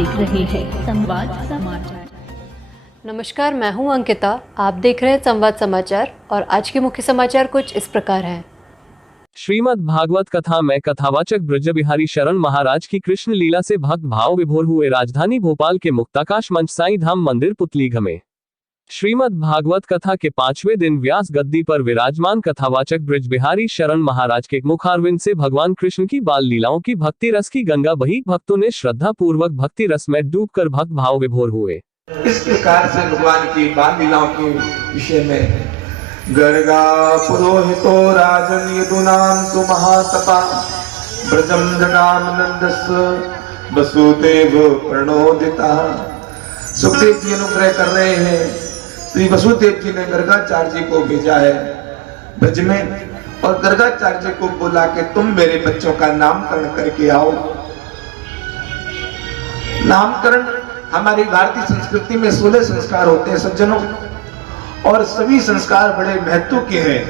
देख रहे हैं संवाद समाचार। नमस्कार, मैं हूं अंकिता। आप देख रहे हैं संवाद समाचार और आज के मुख्य समाचार कुछ इस प्रकार हैं। श्रीमद् भागवत कथा में कथावाचक ब्रजबिहारी शरण महाराज की कृष्ण लीला से भक्त भाव विभोर हुए। राजधानी भोपाल के मुक्ताकाश मंच साईं धाम मंदिर पुतलीघ में श्रीमद् भागवत कथा के 5वें दिन व्यास गद्दी पर विराजमान कथावाचक ब्रजबिहारी शरण महाराज के मुखारविंद से भगवान कृष्ण की बाल लीलाओं की भक्ति रस की गंगा बही। भक्तों ने श्रद्धा पूर्वक भक्ति रस में डूबकर भक्त भाव विभोर हुए। इस प्रकार से भगवान की बाल लीलाओं के विषय में गर्गा पुरोहितो राजन यदुनाम तु महातपा ब्रजम जगाम नंदस वसुदेव प्रणोदिता। सुखदेव जी अनुग्रह कर रहे हैं। श्री वसुदेव जी ने गर्गाचार्य जी को भेजा है ब्रज में और गर्गाचार्य जी को बोला कि तुम मेरे बच्चों का नामकरण करके आओ। नामकरण हमारी भारतीय संस्कृति में 16 संस्कार होते हैं सज्जनों, और सभी संस्कार बड़े महत्व के हैं।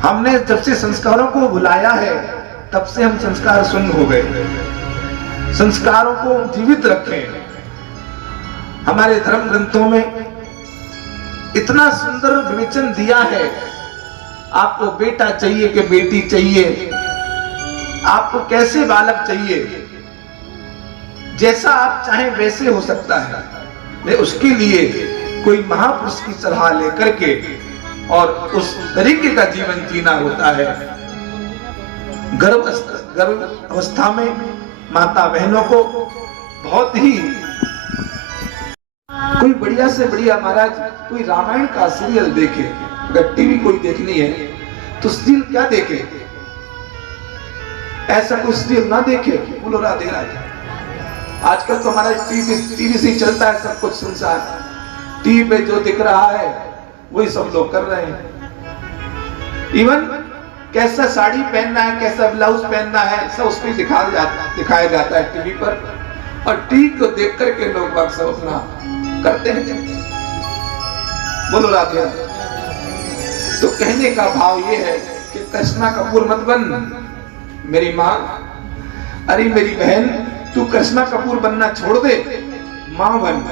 हमने जब से संस्कारों को भुलाया है तब से हम संस्कार शून्य हो गए। संस्कारों को जीवित रखें। हमारे धर्म ग्रंथों में इतना सुंदर विवेचन दिया है। आपको बेटा चाहिए कि बेटी चाहिए, आपको कैसे बालक चाहिए, जैसा आप चाहें वैसे हो सकता है। ले उसके लिए कोई महापुरुष की सलाह लेकर के और उस तरीके का जीवन जीना होता है। गर्भ अवस्था में माता बहनों को बहुत ही कोई बढ़िया से बढ़िया महाराज कोई रामायण का सीरियल देखे। अगर टीवी कोई देखनी है तो सीरियल क्या देखे, ऐसा कोई सीरियल ना देखे। बोलो राधे राधे। आजकल तो हमारा टीवी से ही चलता है सब कुछ संसार। टीवी पे जो दिख रहा है वही सब लोग कर रहे हैं। इवन कैसा साड़ी पहनना है, कैसा ब्लाउज पहनना है, सब उसमें दिखाया जाता है टीवी पर। और टीवी को देख करके लोग बाग सब अपना करते हैं। बोलो राधे। तो कहने का भाव ये है कि कृष्णा कपूर मत बन मेरी माँ। अरे मेरी बहन, तू कृष्णा कपूर बनना छोड़ दे, माँ बन।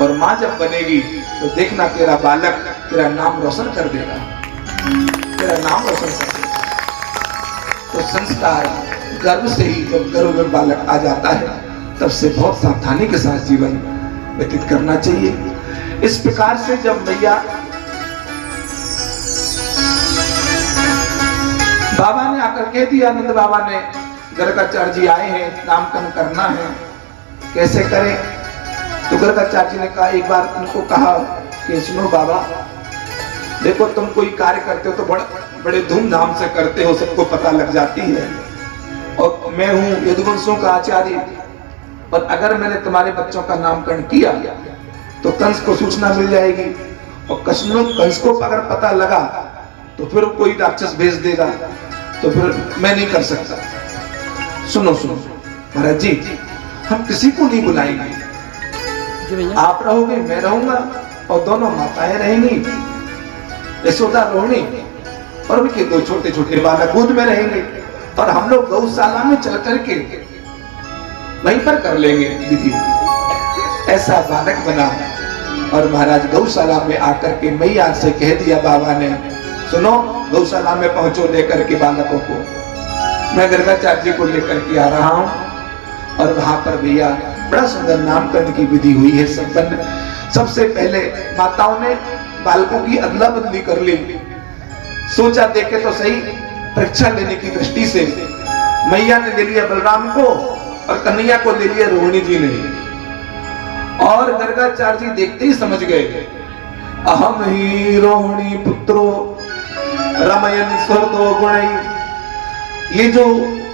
और माँ जब बनेगी तो देखना तेरा बालक तेरा नाम रोशन कर देगा, तेरा नाम रोशन कर देगा। तो संस्कार गर्भ से ही, जब गर्भ में बालक आ जाता है तब से बहुत सावधानी के साथ जीवन व्यतीत करना चाहिए। इस प्रकार से जब मैया बाबा ने आकर कह दिया, नंद बाबा ने, गर्गाचार्य जी आए हैं, नामकरण करना है, कैसे करें। तो गर्गाचार्य जी ने कहा, एक बार उनको कहा कि सुनो बाबा, देखो तुम कोई कार्य करते हो तो बड़े धूमधाम से करते हो, सबको पता लग जाती है। और मैं हूं यदुवंशों का आचार्य, और अगर मैंने तुम्हारे बच्चों का नामकरण किया तो कंस को सूचना मिल जाएगी, और कंस को अगर पता लगा तो फिर कोई राक्षस भेज देगा, तो फिर मैं नहीं कर सकता। सुनो सुनो महाराज जी, हम किसी को नहीं बुलाएंगे। आप रहोगे, मैं रहूंगा, और दोनों माताएं रहेंगी, यशोदा रोहिणी, और उनके 2 छोटे छोटे बालक गोद में रहेंगे। और हम लोग गौशाला में चल करके वहीं पर कर लेंगे विधि। ऐसा बालक बना। और महाराज गौशाला में आकर के मैया से कह दिया बाबा ने, सुनो गौशाला में पहुंचो लेकर के बालकों को। मैं गर्गाचार्य जी को लेकर के आ रहा हूं। और वहां पर भैया बड़ा सुंदर नामकरण की विधि हुई है संपन्न। सबसे पहले माताओं ने बालकों की अदला बदली कर ली। सोचा देखे तो सही, परीक्षा लेने की दृष्टि से मैया ने ले लिया बलराम को और कन्हैया को ले लिया रोहिणी जी ने। और गर्गाचार्य जी देखते ही समझ गए, अहम ही रोहिणी पुत्रो रमयन स्वर्दो गुणई। ये जो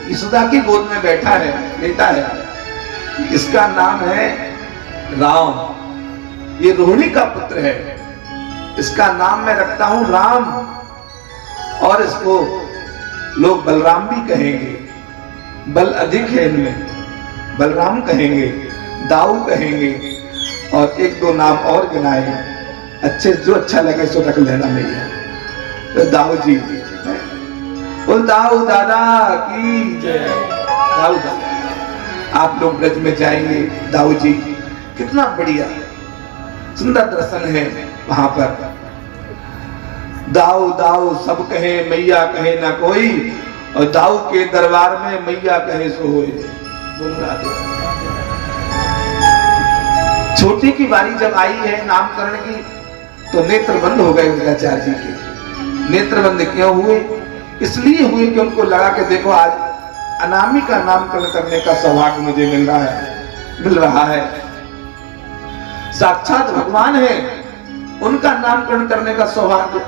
यशोदा की गोद में बैठा है, बेटा है, इसका नाम है राम। ये रोहिणी का पुत्र है, इसका नाम मैं रखता हूं राम। और इसको लोग बलराम भी कहेंगे, बल अधिक है इनमें, बलराम कहेंगे, दाऊ कहेंगे, और 1-2 नाम और गिनाए। अच्छे जो अच्छा लगे सो रख लेना भैया। तो दाऊ जी, बोल दाऊ दादा की जय। दाऊ दादा आप लोग ब्रज में जाएंगे दाऊ जी, कितना बढ़िया सुंदर दर्शन है वहां पर। दाऊ दाऊ सब कहे मैया कहे ना कोई, और दाऊ के दरबार में मैया कहे सो होए। बोल राधे। छोटी की बारी जब आई है नामकरण की, तो नेत्र बंद हो गए गर्गाचार्य जी के। नेत्र बंद क्यों हुए? इसलिए हुए कि उनको लगा कि देखो आज अनामिका नामकरण करने का सौभाग्य मुझे मिल रहा है। साक्षात भगवान है, उनका नामकरण करने का सौभाग्य।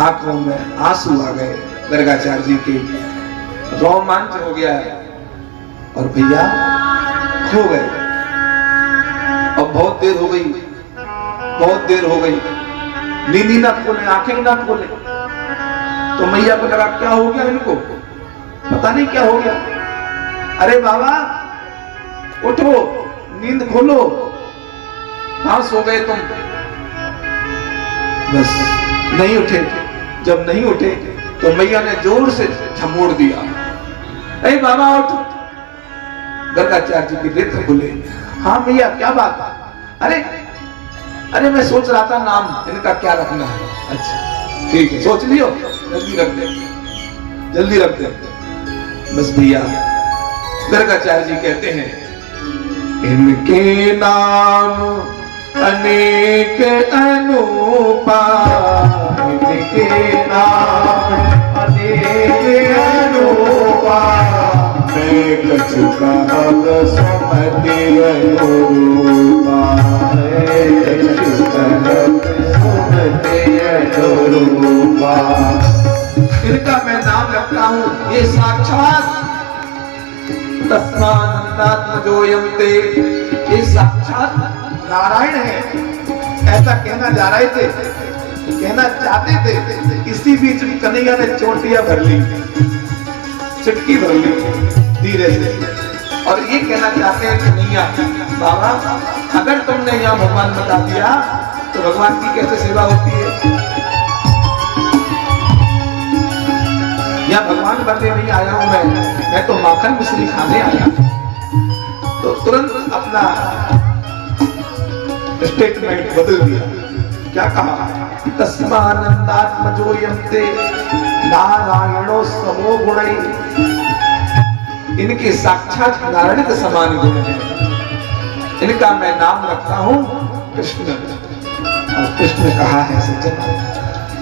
आंखों में आंसू आ गए गर्गाचार्य जी के, रोमांच हो गया और भैया खो गए। अब बहुत देर हो गई, बहुत देर हो गई, नींद ना खोले, आंखें ना खोले। तो मैया को लगा क्या हो गया इनको, पता नहीं क्या हो गया। अरे बाबा उठो, नींद खोलो, कहां सो गए तुम? बस नहीं उठे। जब नहीं उठे तो मैया ने जोर से झमोड़ दिया, अरे बाबा उठ। गर्गाचार्य जी के नेत्र खुले। हाँ मैया क्या बात? अरे मैं सोच रहा था नाम इनका क्या रखना है। अच्छा ठीक है, सोच लियो, जल्दी रख दे, जल्दी रख दे। बस भैया गर्गाचार्य जी कहते हैं, इनके नाम अनेक अनूपा, इनके नाम अनेक अनूपा, मैं कछु कहब सुमति अनुरूपा, मैं कछु कहब सुमति अनुरूपा। इनका मैं नाम रखता हूँ, ये साक्षात तस्मानंदात्मजोयं ते, ये साक्षात नारायण है। ऐसा कहना जा रहे थे, कहना चाहते थे। इसी बीच कन्हैया ने चोटियां भर ली, चुटकी भर ली धीरे से, और ये कहना चाहते हैं कन्हैया बाबा अगर तुमने यहाँ भगवान बता दिया तो भगवान की कैसे सेवा होती है? यहाँ भगवान बनने नहीं आया हूं मैं तो माखन मिश्री खाने आया। तो तुरंत अपना स्टेटमेंट बदल दिया। क्या कहा? तस्मानंदात्मजोयं ते नारायणो समो गुणै, इनके साक्षात नारायण के समान गुण है। इनका मैं नाम रखता हूं कृष्ण। और कृष्ण कहा है सज्जन।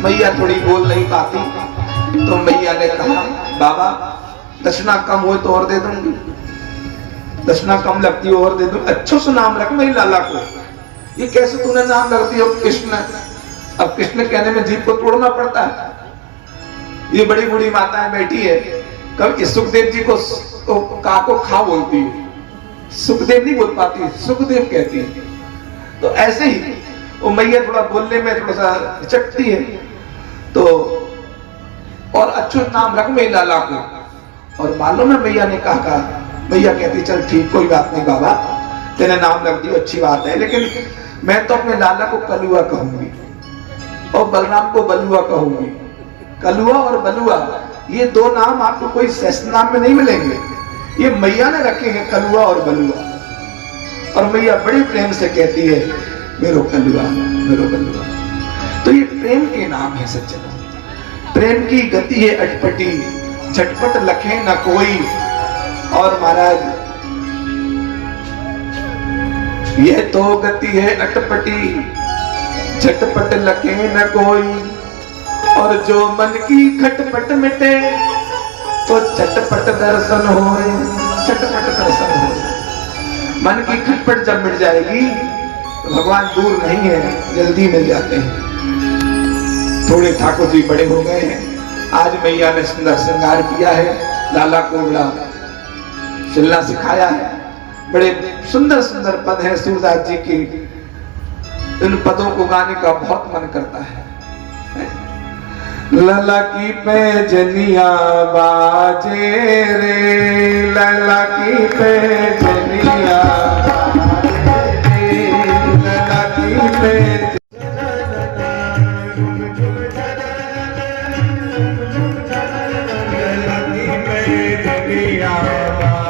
मैया थोड़ी बोल नहीं पाती, तो मैया ने कहा बाबा दक्षिणा कम हो तो और दे दूंगी, दक्षिणा कम लगती हो और दे दूं। अच्छो से नाम रख मेरी लाला को। ये कैसे तूने नाम रख दिया कृष्ण? अब कृष्ण कहने में जीभ को तोड़ना पड़ता है। ये बड़ी बूढ़ी माताएं बैठी है, कभी सुखदेव जी को काको खा बोलती है, सुखदेव नहीं बोल पाती, सुखदेव कहती है। तो ऐसे ही वो मैया थोड़ा बोलने में थोड़ा सा हिचकती है, तो और अच्युत नाम रख मेरी लाला को। और मालूम है मैया ने कहा, मैया कहती चल ठीक कोई बात नहीं बाबा, तेने नाम रख दिया अच्छी बात है, लेकिन मैं तो अपने लाला को कलुआ कहूंगी और बलराम को बलुआ कहूंगी। कलुआ और बलुआ ये दो नाम आपको कोई शेष नाम में नहीं मिलेंगे, ये मैया ने रखे हैं कलुआ और बलुआ। और मैया बड़े प्रेम से कहती है मेरो कलुआ, मेरो बलुआ। तो ये प्रेम के नाम है सज्जनों। प्रेम की गति है अटपटी, झटपट लखे न कोई। और महाराज यह तो गति है अटपटी, झटपट लखे न कोई। और जो मन की खटपट मिटे तो चटपट दर्शन होए, चटपट दर्शन होए। मन की खटपट जब मिट जाएगी तो भगवान दूर नहीं है, जल्दी मिल जाते हैं। थोड़े ठाकुर जी बड़े हो गए हैं। आज मैया ने सुंदर श्रृंगार किया है, लाला को बड़ा चिल्ला सिखाया है। बड़े सुंदर सुंदर पद हैं सूरदास जी की। इन पदों को गाने का बहुत मन करता है। लला की पैजनिया बाजे रे, लला की पैजनिया बाजे रे, लला की पैजनिया बाजे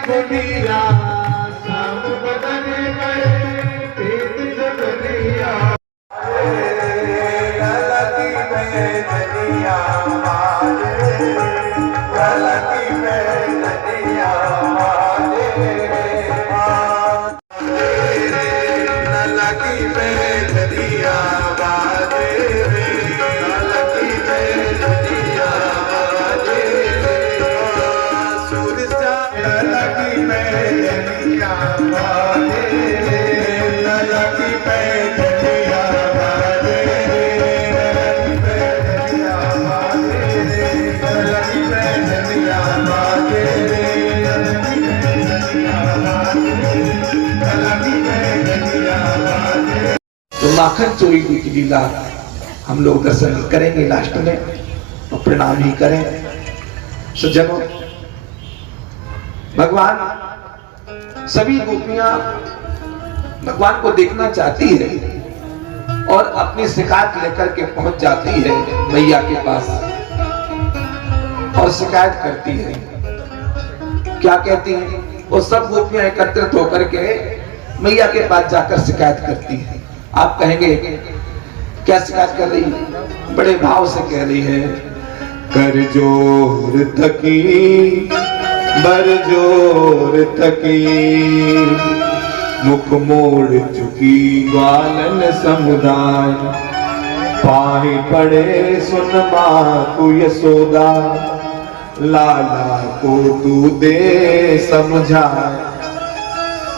गुनिया सब बदन गए पीत जगनिया ललकी में नदिया मारे ललकी में नदिया मारे ललकी में नदिया मारे ललकी में नदिया मारे सूरज ललकी में नदिया मारे ललकी में नदिया मारे ललकी में नदिया मारे तो माखन चोरी की लीला हम लोग दर्शन करेंगे लास्ट में और प्रणाम ही करें। सज्जनों, भगवान सभी गोपियां भगवान को देखना चाहती है और अपनी शिकायत लेकर के पहुंच जाती है मैया के पास और शिकायत करती है। क्या कहती है? वो सब गोपियां एकत्रित होकर के मैया के पास जाकर शिकायत करती है। आप कहेंगे क्या शिकायत कर रही है? बड़े भाव से कह रही है, कर जोर थकी बर जोर थकी मुख मोड़ चुकी ग्वालन समुदाय पाही पड़े सुन माँ यशोदा लाला को तू दे समझाए।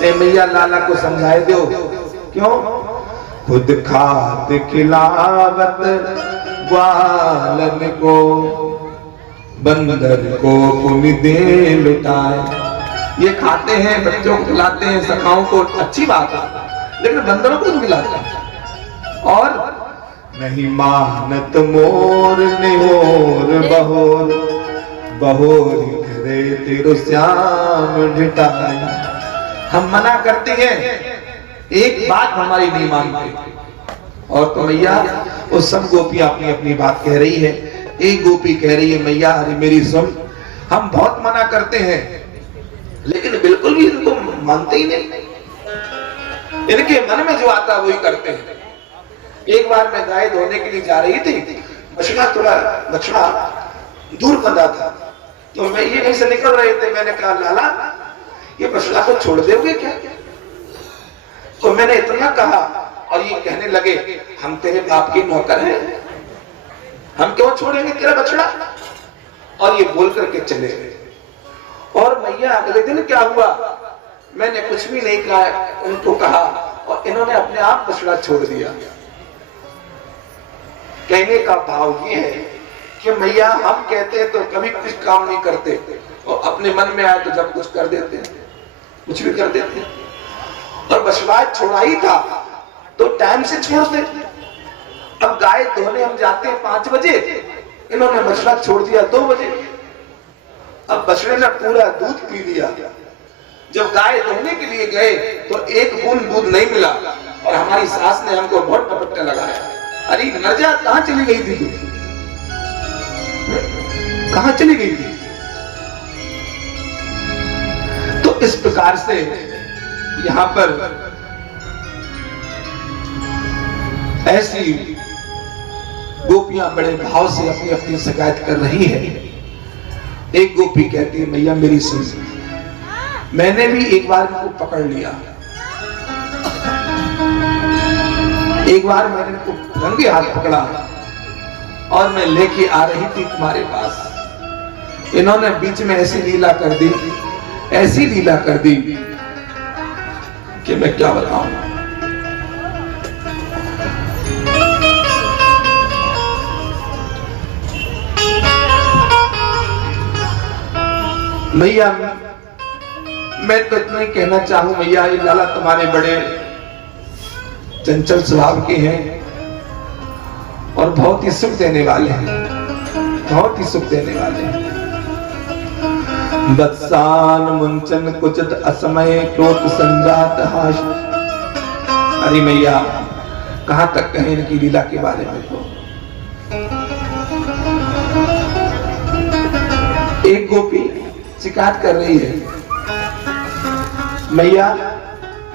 ए मैया लाला को समझाए दो। क्यों? खुद खात खिलावत ग्वालन को बंदर को पुनि दे लुटाए। ये खाते हैं, बच्चों को खिलाते हैं, सखाओं को, अच्छी बात है, लेकिन बंदरों को खिलाते हैं। और नहीं मानत मोर निहोर बहोर बहोर करे तेरो श्याम ढिठाई। हम मना करते हैं, एक बात हमारी नहीं मानते। और तो मैया वो सब गोपियां अपनी अपनी बात कह रही है। एक गोपी कह रही है, मैया अरे मेरी सुन, हम बहुत मना करते हैं लेकिन बिल्कुल भी इनको मानते ही नहीं। इनके मन में जो आता है वही करते हैं। एक बार मैं गाय धोने के लिए जा रही थी, बछड़ा थोड़ा बछड़ा दूर बंधा था, तो मैं ये नहीं से निकल रहे थे। मैंने कहा लाला ये बछड़ा को छोड़ दोगे क्या? तो मैंने इतना कहा और ये कहने लगे, हम तेरे बाप के नौकर हैं, हम क्यों छोड़ेंगे तेरा बछड़ा? और ये बोल करके चले गए। और मैया अगले दिन क्या हुआ, मैंने कुछ भी नहीं कहा, उनको कहा और इन्होंने अपने आप बछड़ा छोड़ दिया। कहने का भाव ये है कि मैया हम कहते हैं तो कभी कुछ काम नहीं करते और अपने मन में आए तो जब कुछ कर देते हैं, कुछ भी कर देते हैं। और बछड़ा छोड़ा ही था तो टाइम से छोड़ दे। अब गाय धोने हम जाते हैं 5 बजे, इन्होंने बछड़ा छोड़ दिया 2 बजे। अब बछड़े ने पूरा दूध पी लिया। जब गाय धोने के लिए गए तो एक बूंद दूध नहीं मिला और हमारी सास ने हमको बहुत टपट्टा लगाया, अरे मर जा, कहां चली गई थी तू, कहां चली गई थी? तो इस प्रकार से यहां पर ऐसी गोपियां बड़े भाव से अपनी अपनी शिकायत कर रही है। एक गोपी कहती है, मैया मेरी सुन, मैंने भी एक बार इनको पकड़ लिया, एक बार मैंने इनको रंगे हाथ पकड़ा और मैं लेके आ रही थी तुम्हारे पास। इन्होंने बीच में ऐसी लीला कर दी, ऐसी लीला कर दी कि मैं क्या बताऊं। मैया मैं तो इतना ही कहना चाहूं, मैया ये लाला तुम्हारे बड़े चंचल स्वभाव के हैं और बहुत ही सुख देने वाले हैं, बहुत ही सुख देने वाले हैं। बत्सान मुंचन कुचित असमय क्रोध संजात हाश। अरे मैया कहां तक कहें इनकी लीला के बारे में। तो एक गोपी शिकायत कर रही है, मैया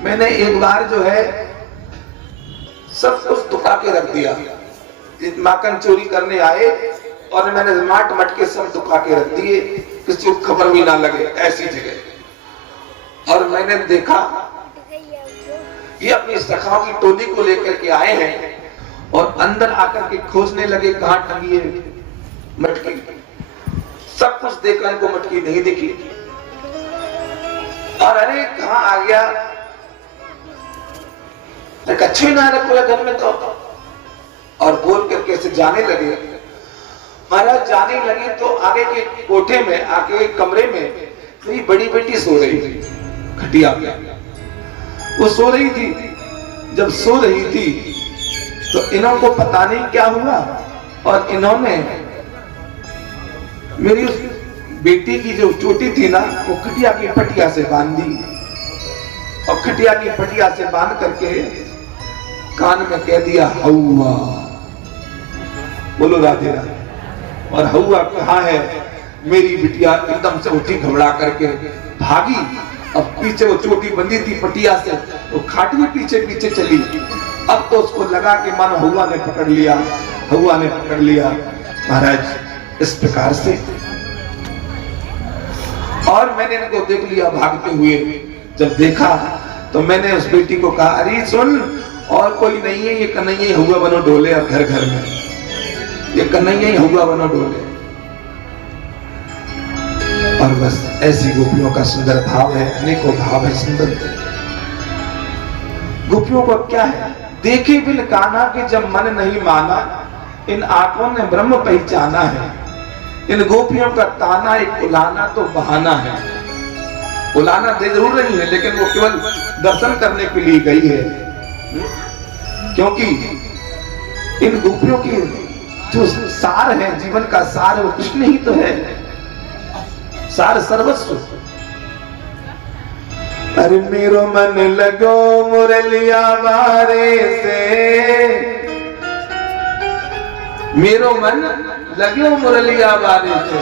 मैंने एक बार जो है सब कुछ दुका के रख दिया, माखन चोरी करने आए और मैंने माट मटके सब दुका के रख दिए, किसी को खबर भी ना लगे ऐसी जगह। और मैंने देखा ये अपनी सखाओं की टोली को लेकर के आए हैं और अंदर आकर के खोजने लगे कहां टंगी है मटकी। सब कुछ देखा, इनको मटकी नहीं दिखी। और अरे कहां आ गया, कच्छे ना रखो घर में तो। और बोल करके से जाने लगे। महाराज जाने लगे तो आगे के कोठे में, आगे कमरे में मेरी बड़ी बेटी सो रही थी खटिया पे। वो सो रही थी, जब सो रही थी तो इन्हों को पता नहीं क्या हुआ और इन्होंने मेरी उस बेटी की जो चोटी थी ना वो खटिया की पटिया से बांध दी और खटिया की पटिया से बांध करके कान में कह दिया हौवा। बोलो राधे राधे। और हौवा कहाँ है? मेरी बिटिया एकदम से उठी, घबरा करके भागी। अब पीछे वो चोटी बंधी थी पटिया से, वो खाट भी पीछे पीछे चली। अब तो उसको लगा कि मानो हौवा ने पकड़ लिया, हौवा ने पकड़ लिया। महाराज इस प्रकार से और मैंने इनको देख लिया भागते हुए। जब देखा तो मैंने उस बेटी को कहा, अरे सुन, और कोई नहीं है, ये कन्हैया ही हुआ बनो डोले। और घर घर में ये कन्हैया ही हुआ बनो डोले। और बस ऐसी गोपियों का सुंदर भाव है, अनेकों भाव है सुंदर। गोपियों को क्या है? देखे बिन काना के जब मन नहीं माना, इन आंखों ने ब्रह्म पहचाना है। इन गोपियों का ताना एक उलाना तो बहाना है। उलाना दे जरूर रही है, लेकिन वो केवल दर्शन करने के लिए गई है। क्योंकि इन गोपियों की जो सार है, जीवन का सार है, वो कृष्ण ही तो है, सार सर्वस्व। अरे मेरो मन लगो मुरलिया बारे से, मेरो मन लगो मुरलिया बारे से,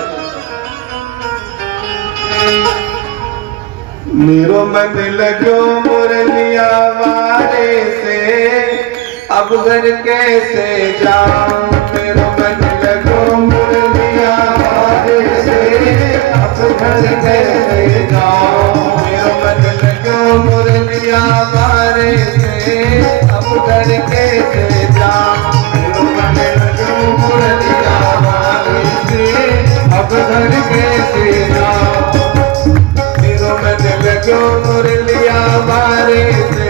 मेरो मन लगो मुरलिया बारे से, अब घर कैसे जाऊं। मेरो मन लगो मुरलिया बारे से, अब घर कैसे जाऊं। मेरो मन लगो मुरलिया बारे से, अब घर कैसे जाऊं। मेरो मन लगो मुरलिया बारे से, अब घर कैसे जाऊं। मेरो मन लगो मुरलिया बारे से,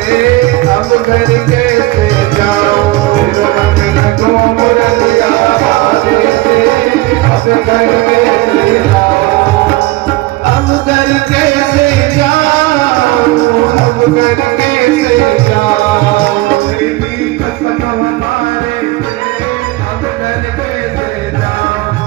अब घर कैसे जाऊं। मेरो मन लगो मुरलिया बारे से, अब घर कैसे जाऊं। अब घर कैसे जाऊं, अब घर कैसे जाऊं। मेरी कसम हमारे से, अब घर कैसे जाऊं।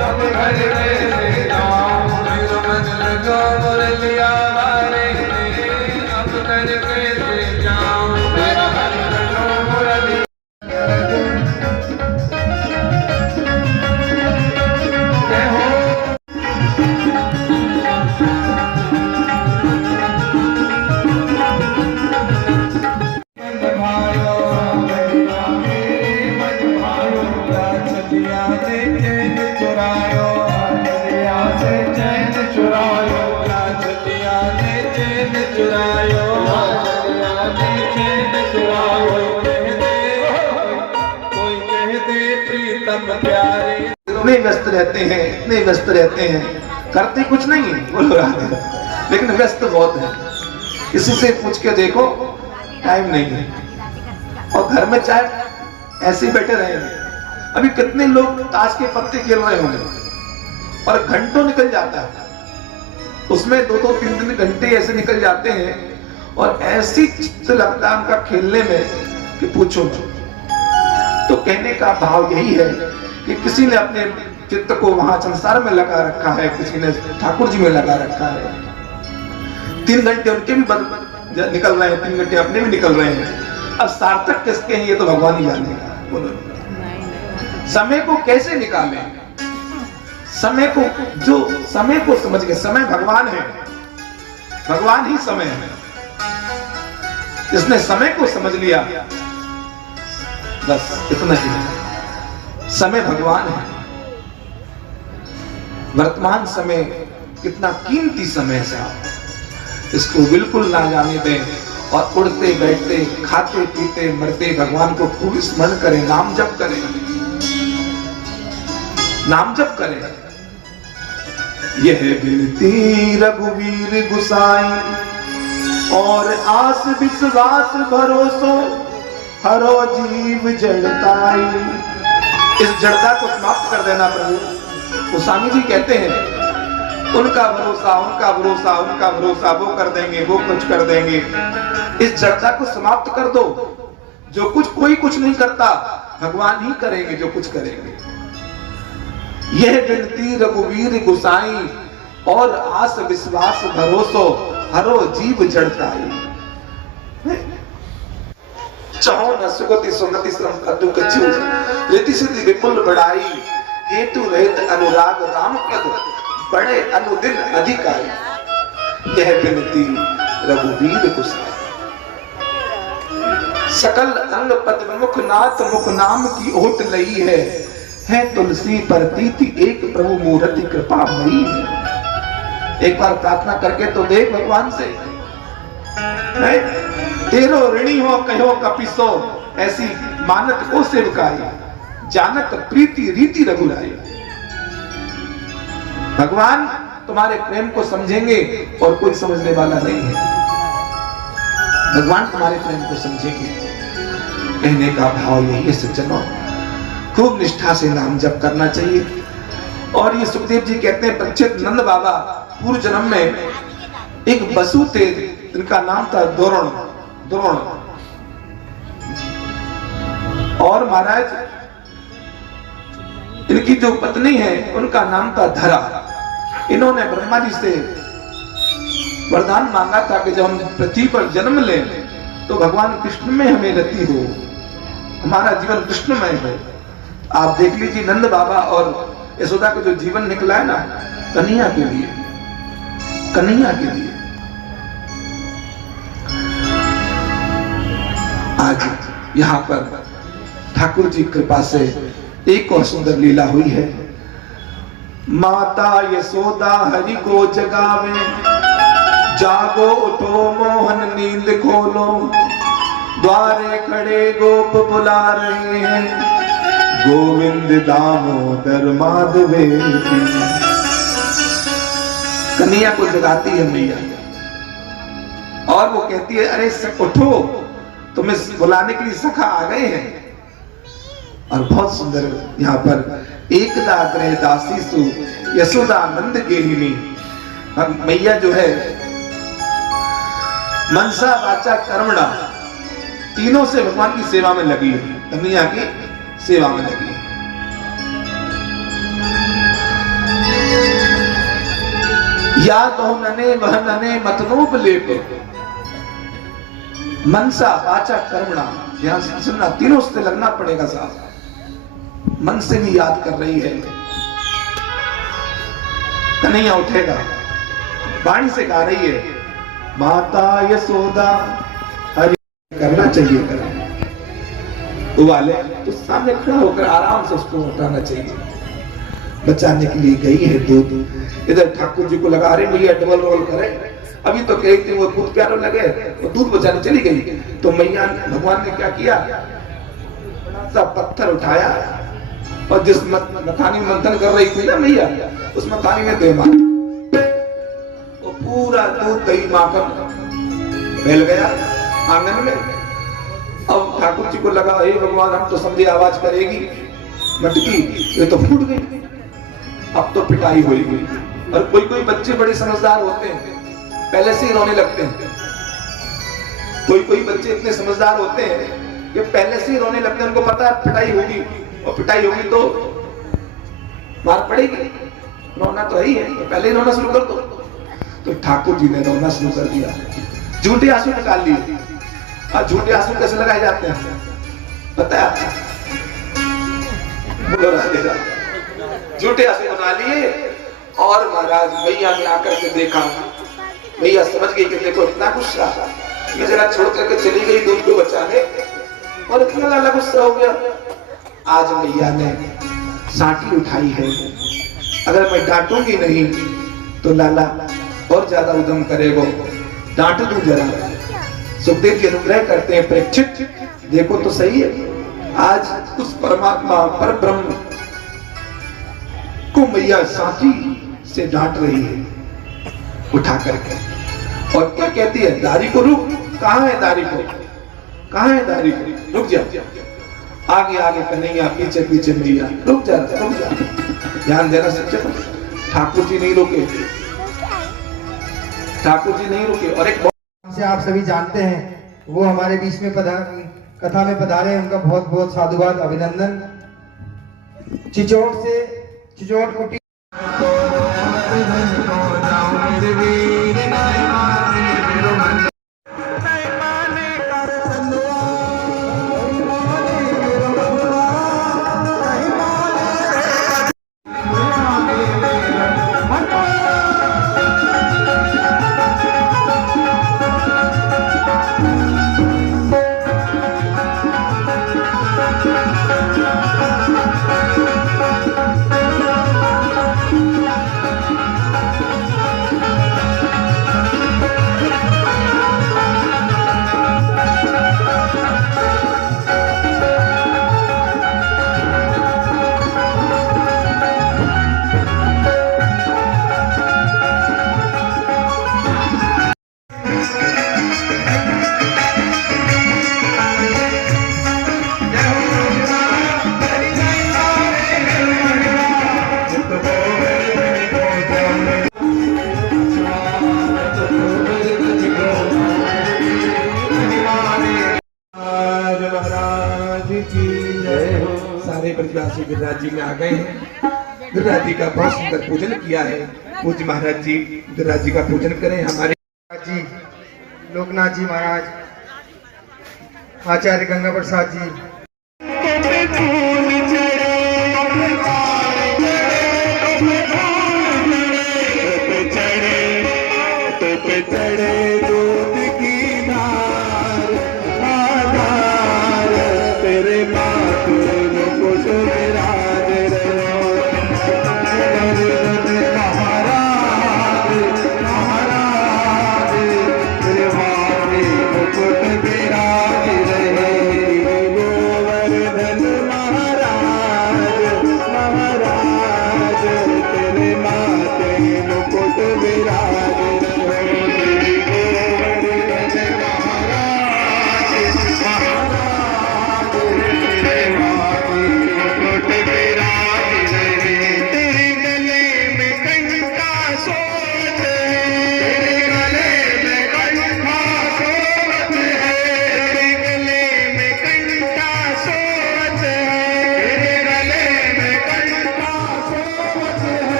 अब घर कैसे जाऊं। मेरो मन लगो मुरलिया बारे से, अब घर कैसे जाऊं। मेरो मन लगो मुरलिया। इतने व्यस्त रहते हैं, इतने व्यस्त रहते हैं, करते कुछ नहीं है, बोलो राधे, लेकिन व्यस्त बहुत है। किसी से पूछ के देखो, टाइम नहीं है। और घर में चाहे ऐसे ही बैठे रहेंगे। अभी कितने लोग ताश के पत्ते खेल रहे होंगे और घंटों निकल जाता है, उसमें 2-2, 3-3 घंटे ऐसे निकल जाते हैं और ऐसी चित्त लगता है उनका खेलने में कि पूछो। तो कहने का भाव यही है कि किसी ने अपने चित्त को वहां संसार में लगा रखा है, किसी ने ठाकुर जी में लगा रखा है। 3 घंटे उनके भी निकल रहे हैं, 3 घंटे अपने भी निकल रहे हैं। अब सार्थक किसके हैं ये तो भगवान ही जानेगा। बोलो समय को कैसे निकालें, समय को, जो समय को समझ गए, समय भगवान है, भगवान ही समय है, जिसने समय को समझ लिया, बस इतना ही। समय भगवान है। वर्तमान समय कितना कीमती समय है साहब, इसको बिल्कुल ना जाने दें और उड़ते बैठते खाते पीते मरते भगवान को खूब स्मरण करें, नाम जप करें, नाम जप करें। यह विनती रघुवीर गुसाई और आस विश्वास भरोसो हरो जीव जड़ताई। इस जड़ता को समाप्त कर देना प्रभु। गोस्वामी जी कहते हैं उनका भरोसा, उनका भरोसा, उनका भरोसा, वो कर देंगे, वो कुछ कर देंगे। इस जड़ता को समाप्त कर दो। जो कुछ कोई कुछ नहीं करता, भगवान ही करेंगे जो कुछ करेंगे। यह विनती रघुवीर गुसाई और आस विश्वास भरोसो हरो जीव जड़ताई। चाहो न सुगति सुगति श्रम कद्दू कच्चू रिति सिद्धि विपुल बढ़ाई हेतु रहित अनुराग राम पद बड़े अनुदिन अधिकारी। यह विनती रघुवीर गुसाई। सकल अंग पद मुख नाथ मुख नाम की ओट लई है तुलसी पर प्रीति एक प्रभु मूर्ति कृपा मई है। एक बार प्रार्थना करके तो देख भगवान से। तेरो ऋणी हो कहो कपिसो ऐसी मानत को सेवकाई जानत प्रीति रीति रघुराई। भगवान तुम्हारे प्रेम को समझेंगे और कोई समझने वाला नहीं है। भगवान तुम्हारे प्रेम को समझेंगे। कहने का भाव यही है सज्जनों, खूब निष्ठा से नाम जप करना चाहिए। और ये सुखदेव जी कहते हैं परीक्षित नंद बाबा पूर्व जन्म में एक बसु थे, इनका नाम था द्रोण। और महाराज इनकी जो पत्नी है उनका नाम था धरा। इन्होंने ब्रह्मा जी से वरदान मांगा था कि जब हम पृथ्वी पर जन्म लें तो भगवान कृष्ण में हमें रति हो, हमारा जीवन कृष्णमय हो। आप देख लीजिए नंद बाबा और यशोदा का जो जीवन निकला है ना, कन्हैया के लिए, कन्हैया के लिए। आज यहाँ पर ठाकुर जी कृपा से एक और सुंदर लीला हुई है। माता यशोदा हरि को जगावे जागो उठो मोहन नींद खोलो द्वारे खड़े गोप बुला रहे हैं गोविंद दामोदर माधवे। कन्हैया को जगाती है मैया और वो कहती है अरे उठो, तुम्हें बुलाने के लिए सखा आ गए हैं। और बहुत सुंदर यहाँ पर एकदा ग्रह दासी सु यशोदा नंद गेहिनी। मैया जो है मनसा वाचा कर्मणा तीनों से भगवान की सेवा में लगी है, कन्हैया की सेवा में लगी है। या तो नने वह नने मतनूप लेको मनसा वाचा कर्मणा। ध्यान से सुनना, तीनों से लगना पड़ेगा साहब। मन से भी याद कर रही है, कन्हैया उठेगा, वाणी से गा रही है माता यशोदा हरि करना चाहिए करना। वाले तो सामने खड़ा होकर आराम से उसको उठाना चाहिए। बचाने के लिए गई है दूध, इधर ठाकुर जी को लगा रहे भैया डबल रोल करे। अभी तो कही थी वो दूध प्यारो लगे तो दूध बचाने चली गई। तो मैया भगवान ने क्या किया, सब पत्थर उठाया और जिस मथानी मंथन कर रही थी ना मैया, उस मथानी में दे मार, वो पूरा दूध दही माखन फैल गया आंगन में। अब ठाकुर जी को लगा हे भगवान हम तो समझे आवाज करेगी मटकी, ये तो फूट गई। अब तो पिटाई हो गई। और कोई कोई बच्चे बड़े समझदार होते हैं, पहले से ही रोने लगते हैं। कोई कोई बच्चे इतने समझदार होते हैं कि पहले से ही रोने लगते हैं। उनको पता है पिटाई होगी और पिटाई होगी तो मार पड़ेगी, रोना तो ही है, पहले ही रोना शुरू कर दो। तो ठाकुर जी ने रोना शुरू कर दिया, झूठे आंसू निकाल लिए। और झूठे आंसू कैसे लगाए जाते हैं पता है आपको? बोलो राधे राधे। झूठे आंसू बना लिए। और महाराज भैया ने आकर के देखा, भैया समझ गई कि देखो इतना गुस्सा, ये जरा छोड़ करके चली गई दूध को बचाने, और इतना लाला गुस्सा हो गया। आज भैया ने साटी उठाई है, अगर मैं डांटूंगी नहीं तो लाला और ज्यादा उद्यम करेगा, डांट दूं जरा। सुखदेव जी अनुग्रह करते हैं, परीक्षित देखो तो सही है, आज उस परमात्मा पर ब्रह्म को मैया साटी से डांट रही है उठा करके, और क्या कहती है, दारी को रुक। कहां है दारी को, कहां है दारी को, रुक जा। आगे आगे कन्हैया, पीछे पीछे मैया, रुक जा रुक जा। ध्यान देना सच्चे, ठाकुर जी नहीं रुके, ठाकुर जी नहीं रुके। और एक से आप सभी जानते हैं, वो हमारे बीच में कथा में पधारे, उनका बहुत बहुत साधुवाद, अभिनंदन। चिचोट कुटी ब्रजवासी गिरिराज जी में आ गए हैं। गिरिराज जी का बहुत सुंदर पूजन किया है। पूज्य महाराज जी गिरिराज जी का पूजन करें। हमारे जी लोकनाथ जी महाराज, आचार्य गंगा प्रसाद जी,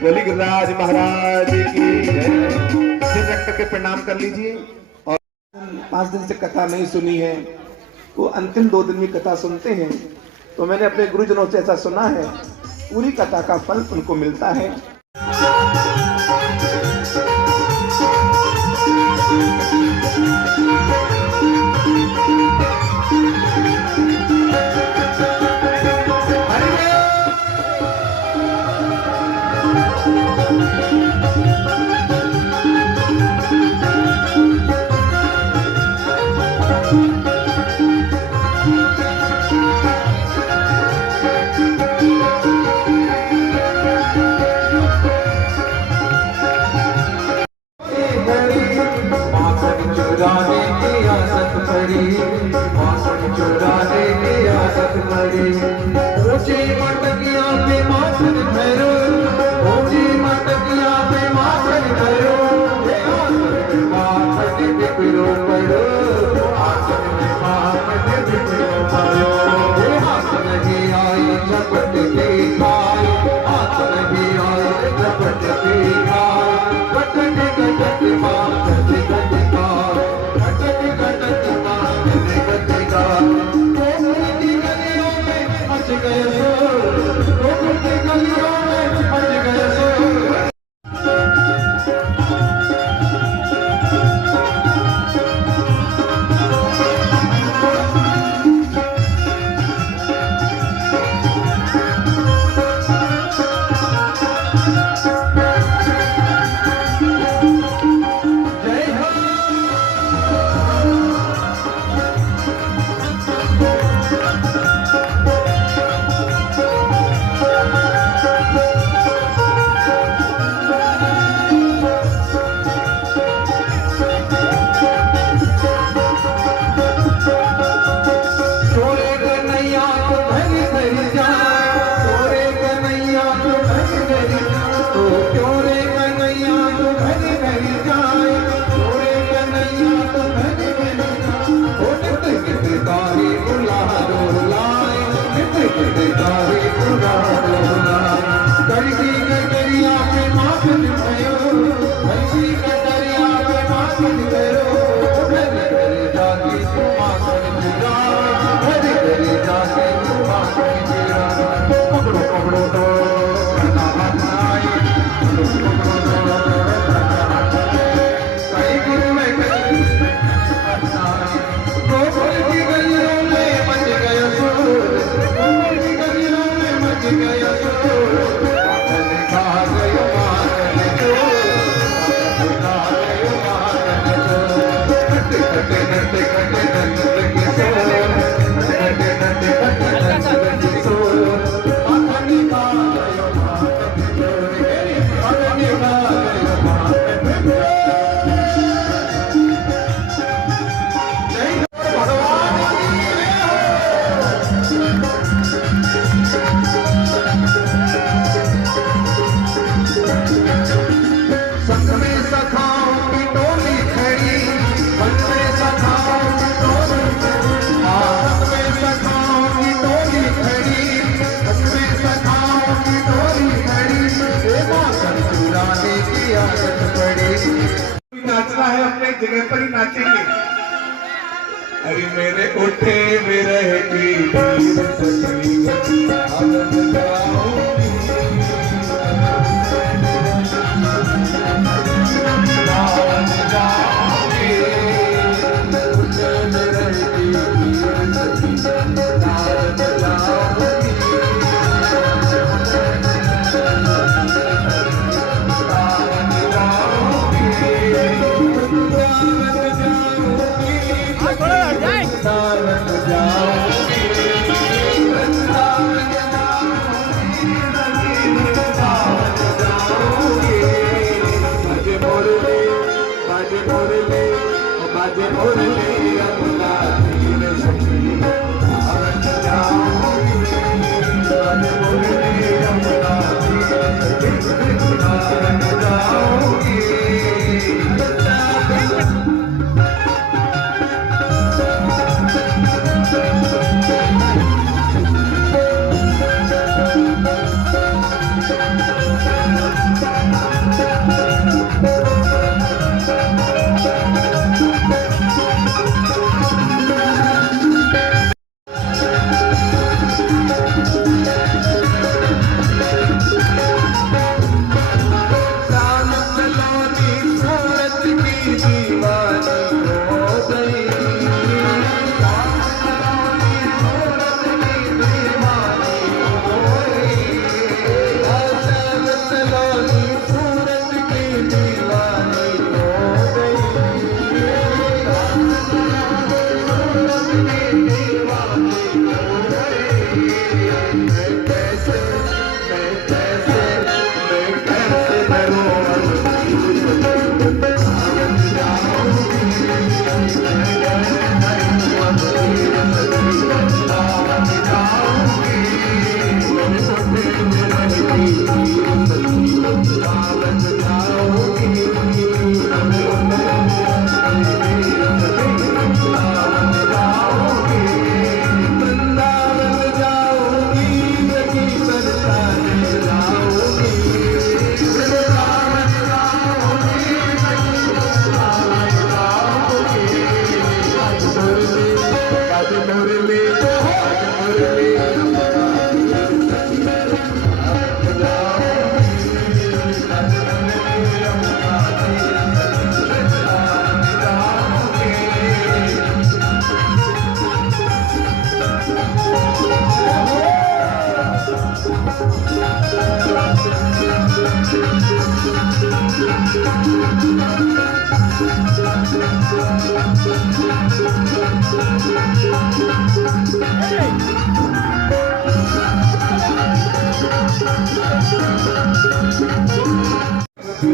बोली गिरिराज महाराज की सिर रख करके प्रणाम कर लीजिए। और 5 दिन से कथा नहीं सुनी है तो अंतिम 2 दिन में कथा सुनते हैं। तो मैंने अपने गुरुजनों से ऐसा सुना है, पूरी कथा का फल उनको मिलता है। झपट के खाए, हाथ नहीं आए झपट के खाए। गोकुल की गलियों में मच गए शोर। नाचना है अपने जगह पर ही नाचेंगे। अरे मेरे उठे में रहती वीर सखी आनंद गाओगी। आनंद गाओगी। उठे में रहती वीर सखी आनंद गाओगी।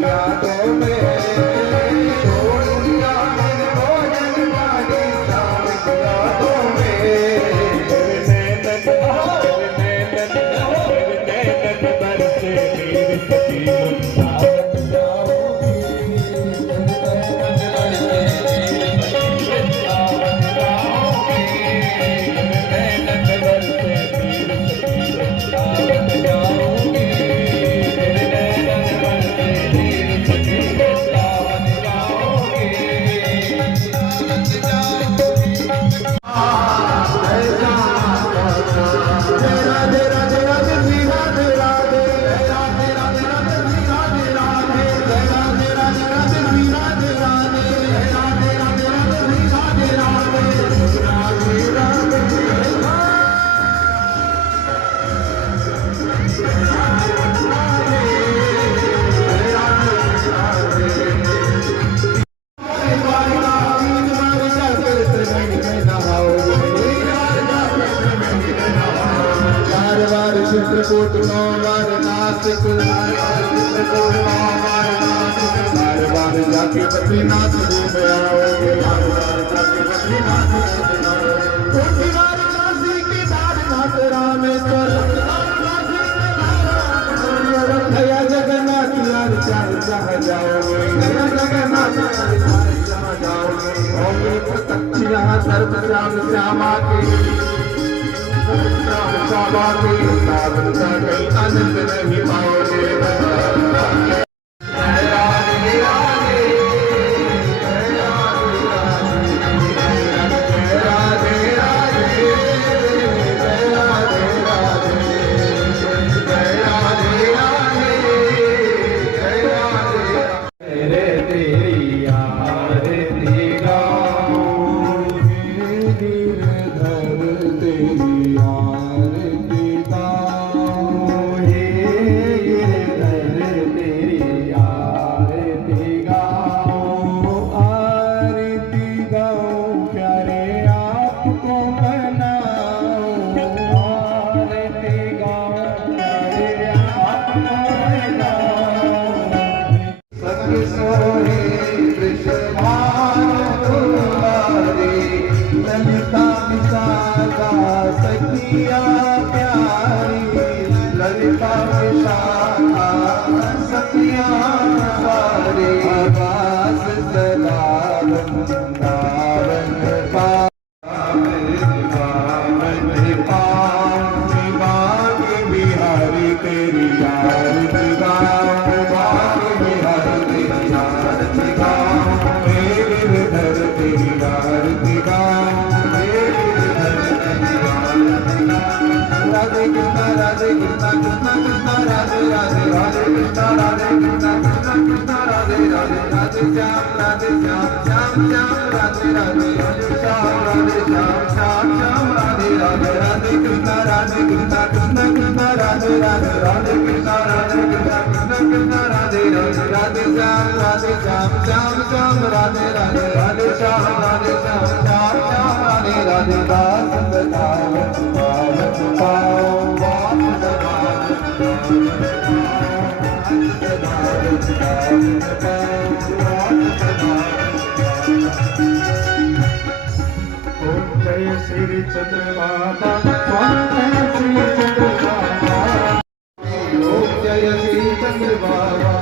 यादों में दुनिया में भोजन वाली शाम यादों में नैनन बरसे मेरी सखी सावन जाओगी नैनन बरसे मेरी सखी सावन जाओगी चित्रकूट नौवार नासिक बार बार जाके बद्रीनाथ घूम आओगे बार बार जाके बद्रीनाथ घूम आओगे बार काशी केदारनाथ रामेश्वर भैया जगन्नाथ यार चार जहाँ जाओगे भैया जगन्नाथ जहाँ जाओगे होंगे प्रत्यक्ष यहाँ सर्व श्याम श्यामा के आनंद नहीं पाओगे जय श्री चंद्र बाबा जय श्री चंद्र बाबा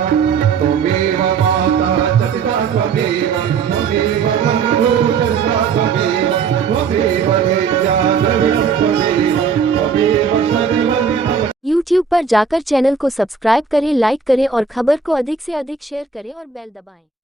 त्वमेव माता च पिता त्वमेव त्वमेव बन्धु च त्वमेव त्वमेव विद्या द्रविणं त्वमेव त्वमेव सर्वं। YouTube पर जाकर चैनल को सब्सक्राइब करें, लाइक करें और खबर को अधिक से अधिक शेयर करें और बेल दबाएं।